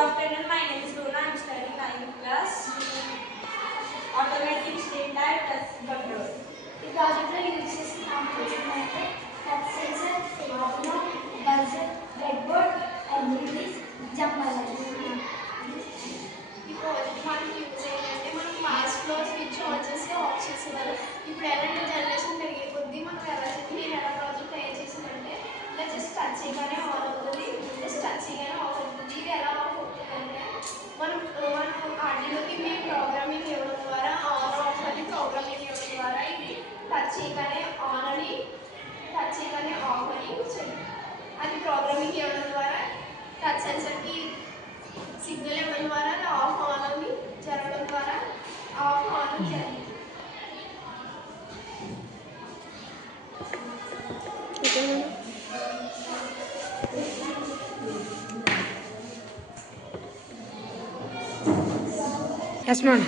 afternoon. My name is Luna. I am studying 9th class. Automatic state type control. The project uses computer method, touch sensor, Arduino, buzzer, breadboard, LEDs, jumper lights. ఈ project మనకి use ఏంటంటే మనం Maslow switch on చేసి of చేసేవారు. ఇప్పుడు ఎలాంటి generation పెరిగే కొద్దీ మనం నేను ఎలా ప్రాజెక్ట్ తయారు చేసామంటే ఇలా జస్ట్ టచ్ చేయగానే ఆన్ అవుతుంది, జస్ట్ టచ్ చేయగానే ఆఫ్ అవుతుంది. ఇది ఎలా ఆఫ్ అవుతుందంటే మనం ఆర్డినోకి మేము ప్రోగ్రామింగ్ ఇవ్వడం ద్వారా ఆన్ ఆఫ్ అని ప్రోగ్రామింగ్ ఇవ్వడం ద్వారా ఇది టచ్ చేయగానే ఆన్ అని టచ్ చేయగానే ఆఫ్ అని అది ప్రోగ్రామింగ్ ఇవ్వడం ద్వారా టచ్ సెన్సర్కి సిగ్నల్ ఇవ్వడం ద్వారా ఆఫ్ ఆన్ అని జరగడం ద్వారా ఆఫ్ ఆన్ అని జరిగింది. Yes, ma'am.